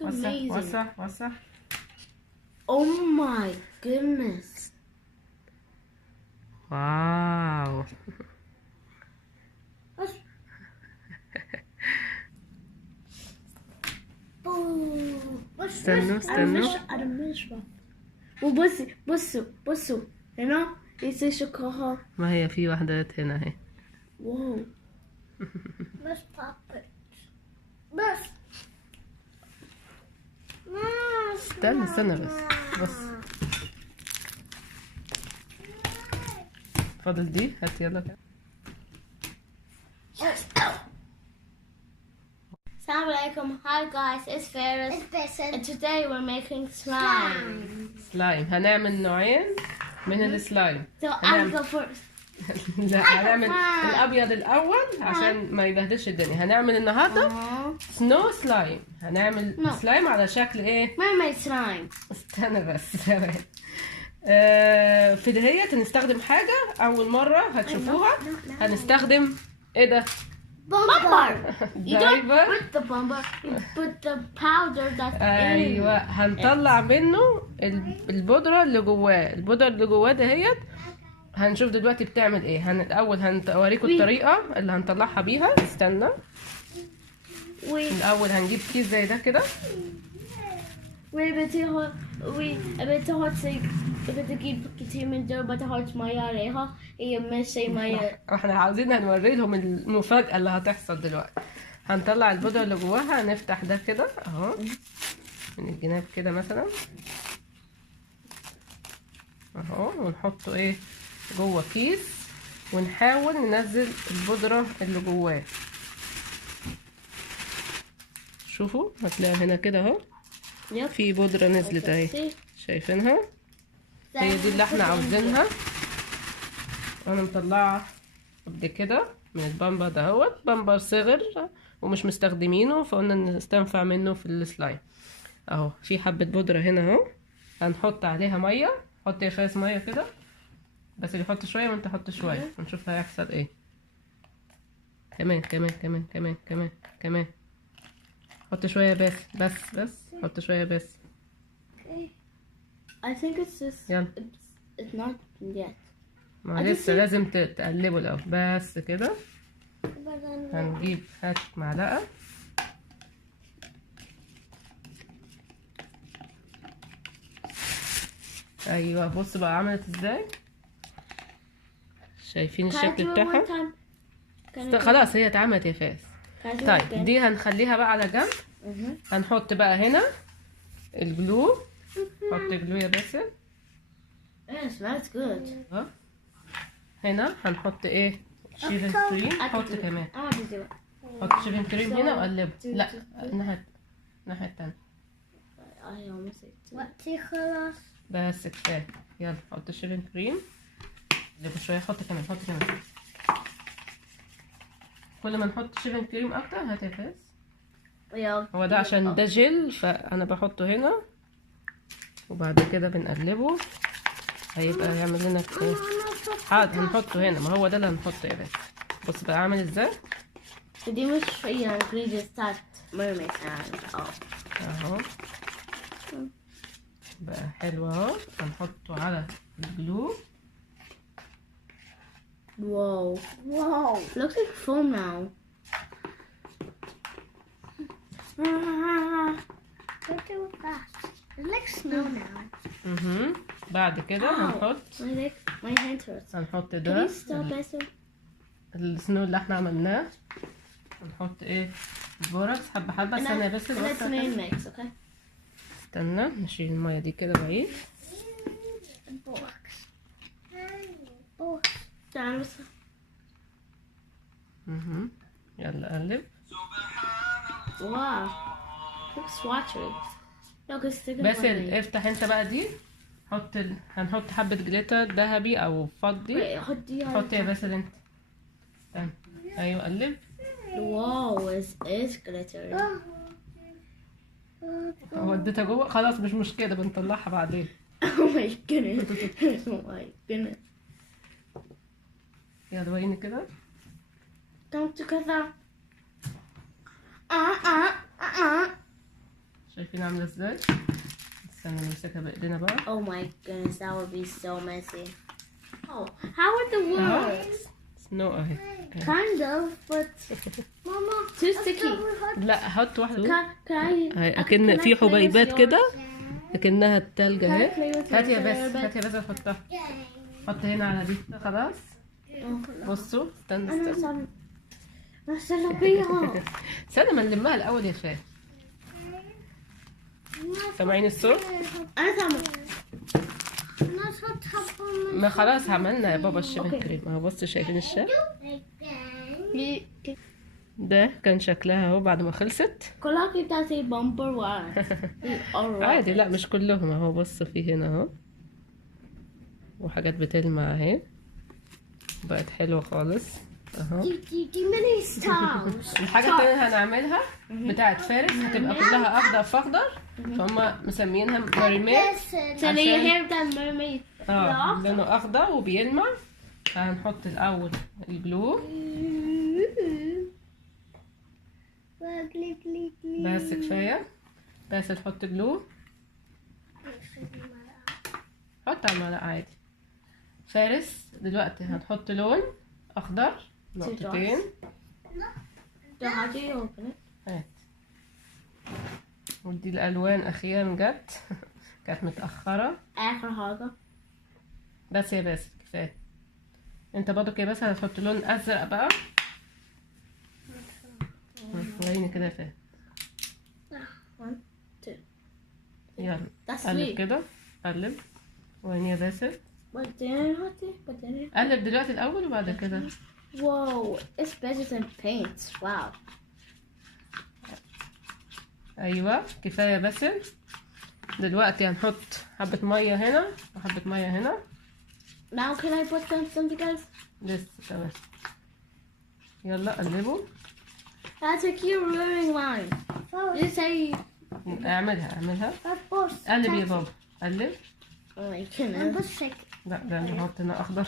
look amazing. وسع. Oh my goodness. واو. استنوا. أنا مش بصوا هنا يصير شوكولاتة. ما هي في واحدة هنا اهي. واو. بس بابت بس استنى بس. فاضل دي، هات يلا. Assalamu alaikum. Hi guys, it's Ferris. It's Besson. And today we're making slime. سلايم. هنعمل نوعين من السلايم. So I'll go first. لا، هنعمل الابيض الاول عشان ما يبهدلش الدنيا. هنعمل النهارده سنو سلايم. هنعمل سلايم على شكل ايه؟ mermaid slime. استنى بس ثواني. في دهيت هنستخدم حاجه اول مره هتشوفوها. هنستخدم ايه ده؟ Bumper. You don't دايفر. put the bumper. You put the powder that's in. ايوه، هنطلع منه البودره اللي جواه. البودره اللي جواه دهيت هنشوف دلوقتي بتعمل ايه. الاول هنوريكم الطريقه اللي هنطلعها بيها. استنى. الاول هنجيب كيس زي ده كده. بتجيب كتير من دول بتحط مية عليها. هي مش مية. احنا عاوزين هنوري لهم المفاجأة اللي هتحصل دلوقتي. هنطلع البودرة اللي جواها. هنفتح ده كده اهو من الجناب كده مثلا اهو، ونحطه ايه جوه كيس، ونحاول ننزل البودرة اللي جواه. شوفوا هتلاقي هنا كده اهو في بودرة نزلت اهي، شايفينها؟ هي دي اللي احنا عاوزينها. انا مطلعه قد كده من البامبر دهوت. بامبر صغر ومش مستخدمينه، فقلنا نستنفع منه في السلايم. اهو في حبه بودره هنا اهو. هنحط عليها ميه. حط يا فاس ميه كده، بس اللي يحط شويه وانت حط شويه ونشوف هيحصل ايه. كمان كمان كمان كمان كمان كمان. حط شويه بس حط شويه بس. I think it's just. يلا. It's not yet. ما لسه لازم تقلبه الاول بس كده. هنجيب هات معلقه. ايوه بص بقى عملت ازاي. شايفين الشكل بتاعها؟ خلاص هي اتعملت يا فاس. طيب دي هنخليها بقى على جنب. هنحط بقى هنا الجلو. حط جلو يا باسل. Yes, that's good. هنا هنحط ايه؟ شيفن كريم. حط كمان. I want to do it. حط شيفن كريم هنا وقلبه. لا الناحية التانية. I almost ate it. وقتي خلاص. بس كفاية. يلا حط شيفن كريم. قلبه شوية. حط كمان. كل ما نحط شيفن كريم اكتر. هات يا فاس. هو ده عشان ده جل، فانا بحطه هنا وبعد كده بنقلبه. هيبقى يعمل لنا ايه؟ هنحطه هنا. ما هو ده اللي هنحطه يا باشا. بص بقى عامل ازاي. دي مش هي ingredients بتاعت mermaid slime. اهو بقى حلو اهو. هنحطه على الجلو. Whoa. Looks like foam now. Don't do it fast. It looks snow now. بعد كده هنحط. My hand hurts. هنحط Can ده you stop Esther? السنو اللي احنا عملناه. هنحط ايه البوركس حبة. استنى بس. Let's mix, okay? استنى نشيل المية دي كده بعيد. Box. تعال بس. يلا قلب. Wow. Looks watery. Look, it's sticking. باسل افتح انت بقى دي. هنحط حبة جليتر ذهبي او فضي. حط يا باسل انت. استنى. ايوه قلب. Wow, it's glittery. وديتها جوه. خلاص مش مشكلة بنطلعها بعدين. Oh my goodness. Oh my goodness. يلا وريني كده. Don't do كذا. شايفين عاملة ازاي؟ استنى نمسكها بايدينا بقى. Oh my goodness, that would be so messy. Oh, how are the words? سنو اهي. Kind of, but Mama, too sticky. لا حط واحدة. Can I? اهي اكن في حبيبات كده yeah. اكنها التلج اهي. Can I play with هات يا your بس، bed? هات يا بس حطها. حط هنا على دي خلاص. بصوا استنى استنى. أنا بيها. استنى ما نلمها الاول يا شاي. سامعين الصوت؟ أنا سامع. ما خلاص عملنا يا بابا الشبه كريم اهو. بصوا شايفين الشاي؟ ده كان شكلها اهو بعد ما خلصت. كلها كنت تعطي بامبر واحد. عادي لا مش كلهم اهو. بصوا في هنا اهو وحاجات بتلمع اهي. بقت حلوة خالص اهو. دي ميني ستارز. الحاجة التانية هنعملها بتاعت فارس هتبقى كلها اخضر في اخضر. فهم مسمينها ماريميد. So they hear that mermaid. لونه اخضر وبيلمع. هنحط الاول الجلو بس كفاية. بس تحط جلو. حط على المعلقة عادي. فارس دلوقتي هنحط لون اخضر نقطتين. So how do you open it? هات. ودي الالوان اخيرا جت. كانت متأخرة. آخر حاجة. بس يا بس كفاية. انت برضو كده بس هتحط لون ازرق بقى. وريني كده يا فهد. 1 2. يلا That's قلب sweet. كده. قلب. وريني يا باسل. بعدين حطي بعدين. قلب دلوقتي الاول وبعد كده. Whoa, it's better than paint. Wow. ايوه كفايه باسل. دلوقتي هنحط حبه ميه هنا وحبه ميه هنا. Now can I put some together? لسه تمام. يلا قلبوا. That's a cute ruining line. You say. اعملها. قلب يا بابا قلب. Oh my goodness. لا ده نحط هنا اخضر.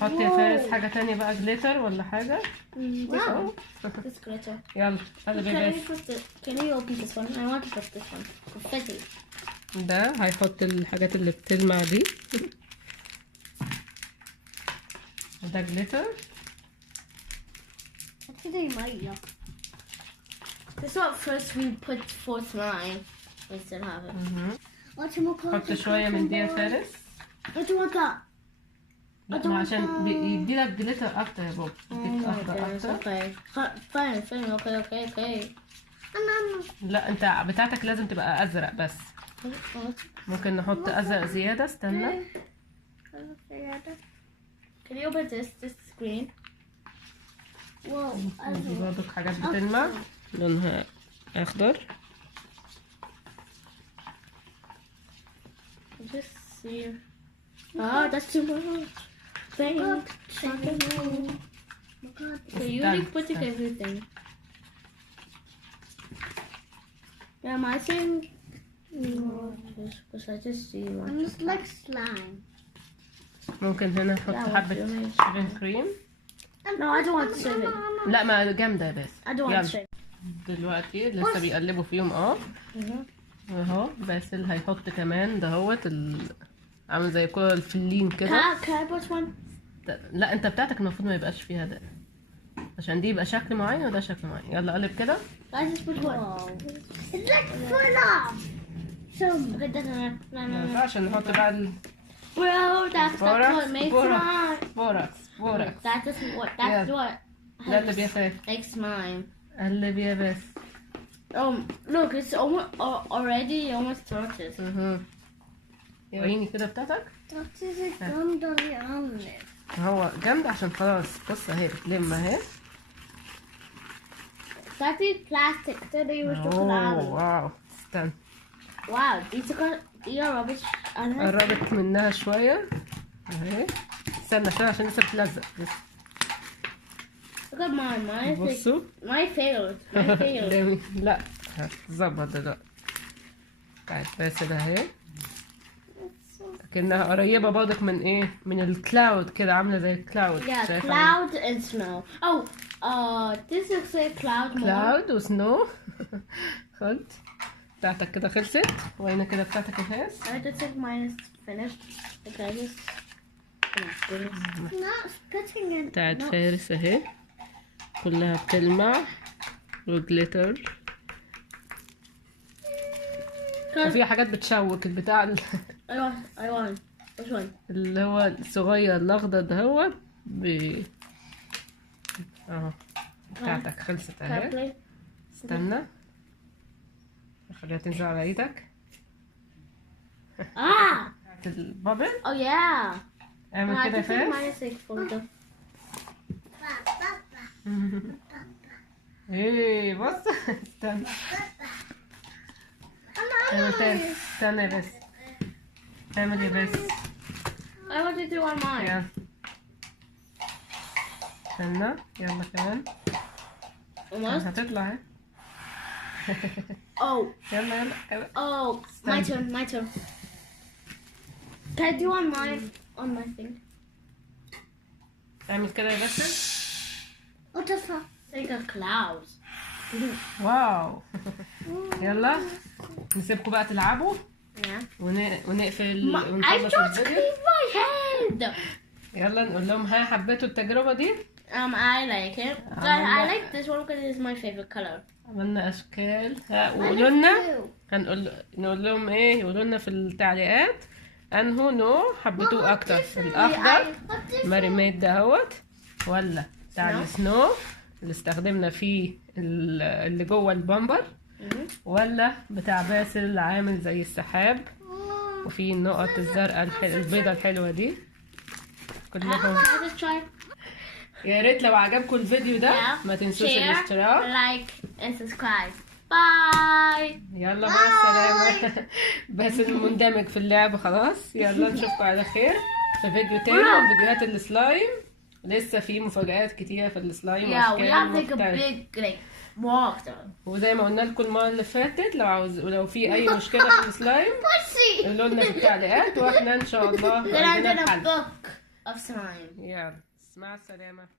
حط يا فارس حاجه تانية بقى جليتر ولا حاجه. Wow. This glitter. يلا قلب يا Can باسل. you put the? Can you open this one? I want to put this one. Confetti. ده هيحط الحاجات اللي بتلمع دي. ده جليتر. This is what first we put fourth line. We still have it. حط شويه من دي يا فارس. What do you want that? لا ما عشان يدي لك جليتر اكتر يا بابا. Oh يديك my اخضر goodness. اكتر. Okay. Fine. Okay. لا انت بتاعتك لازم تبقى ازرق بس. ممكن نحط ازرق زياده. استنى. Can you open this screen? دي برضه حاجات بتلمع لونها اخضر. Just see. That's too much. Thank. Okay, you like putting everything. Yeah, my thing. Because I just see one. It's like slime. ممكن هنا نحط That حبه would be nice. شيفن كريم. No, I don't want seven. لا ما جامده بس. I don't want يلا. seven. دلوقتي لسه بيقلبوا فيهم اهو. باسل هيحط كمان دهوت عامل زي كل الفلين كده. Can I put one? لا انت بتاعتك المفروض ما يبقاش فيها ده عشان دي يبقى شكل معين وده شكل معين. يلا قلب كده. I just put one. It's like full of. Okay, no. ما ينفعش نحط بقى Bro, that's what makes mine. بوركس. That's Yeah. what قلب يا فارس. makes mine. قلب يا بس. Look, it's almost torches. وريني كده بتاعتك. That is a gum on it. هو جامد عشان خلاص. بص اهي بتلم اهي. That's plastic. So they use واو استنى. Wow, these are rubbish. قربت منها شوية اهي. استنى عشان لسه بتلزق لسه. Look at mine. بصوا. My failed. جميل. لا هتظبط دلوقتي. بتاعت باسل اهي. كأنها قريبة برضك من ايه؟ من الكلاود كده عاملة زي الكلاود. Yeah, cloud and snow. Oh, This looks like cloud more. كلاود وسنو. خد بتاعتك كده خلصت. وين كده بتاعتك الفاس؟ I don't think mine is finished. Okay, just Not putting in. بتاعت فارس اهي كلها بتلمع وجليتر، وفي حاجات بتشوك البتاع I want. Which one? اللي هو الصغير الاخضر ده هو اهو بتاعتك خلصت Can I اهي. play? استنى خليها تنزل على ايدك. بتاعت البابل. Oh yeah. اعمل كده I think فاس. mine is like folder. ايه بص استنى اعمل تاني. استنى يا بس اعمل يا بس. I want to do on mine. يلا استنى يلا كمان Almost. هتطلع اهي. Oh. يلا Oh. My turn. Can I do on mine? On my thing. اعمل كده يا بس. What the fuck? Like a cloud. واو. يلا نسيبكم بقى تلعبوا Yeah. ونقفل I ونخلص don't الفيديو. clean my head. يلا نقول لهم ها حبيتوا التجربة دي؟ I like it. I like this one because it's my favorite color. عملنا اشكال. ها وقولوا لنا نقول لهم ايه، يقولوا لنا في التعليقات انه نوع حبيتوه اكتر، الاخضر ماري ميد دهوت ولا بتاع السنو اللي استخدمنا فيه اللي جوه البامبر، ولا بتاع باسل اللي عامل زي السحاب وفيه النقط الزرقاء البيضة الحلوة دي كلهم. يا ريت لو عجبكم الفيديو ده ما تنسوش الاشتراك، لايك and subscribe. باي. يلا مع السلامة. باسل مندمج في اللعب خلاص. يلا نشوفكم على خير في فيديو تاني من فيديوهات السلايم. لسه في مفاجآت كتيرة في السلايم واشكال مختلفة. وزي ما قلنا لكم المرة اللي فاتت لو في أي مشكلة في السلايم قولوا لنا في التعليقات واحنا إن شاء الله عندنا الحل. of slime. يلا مع السلامة.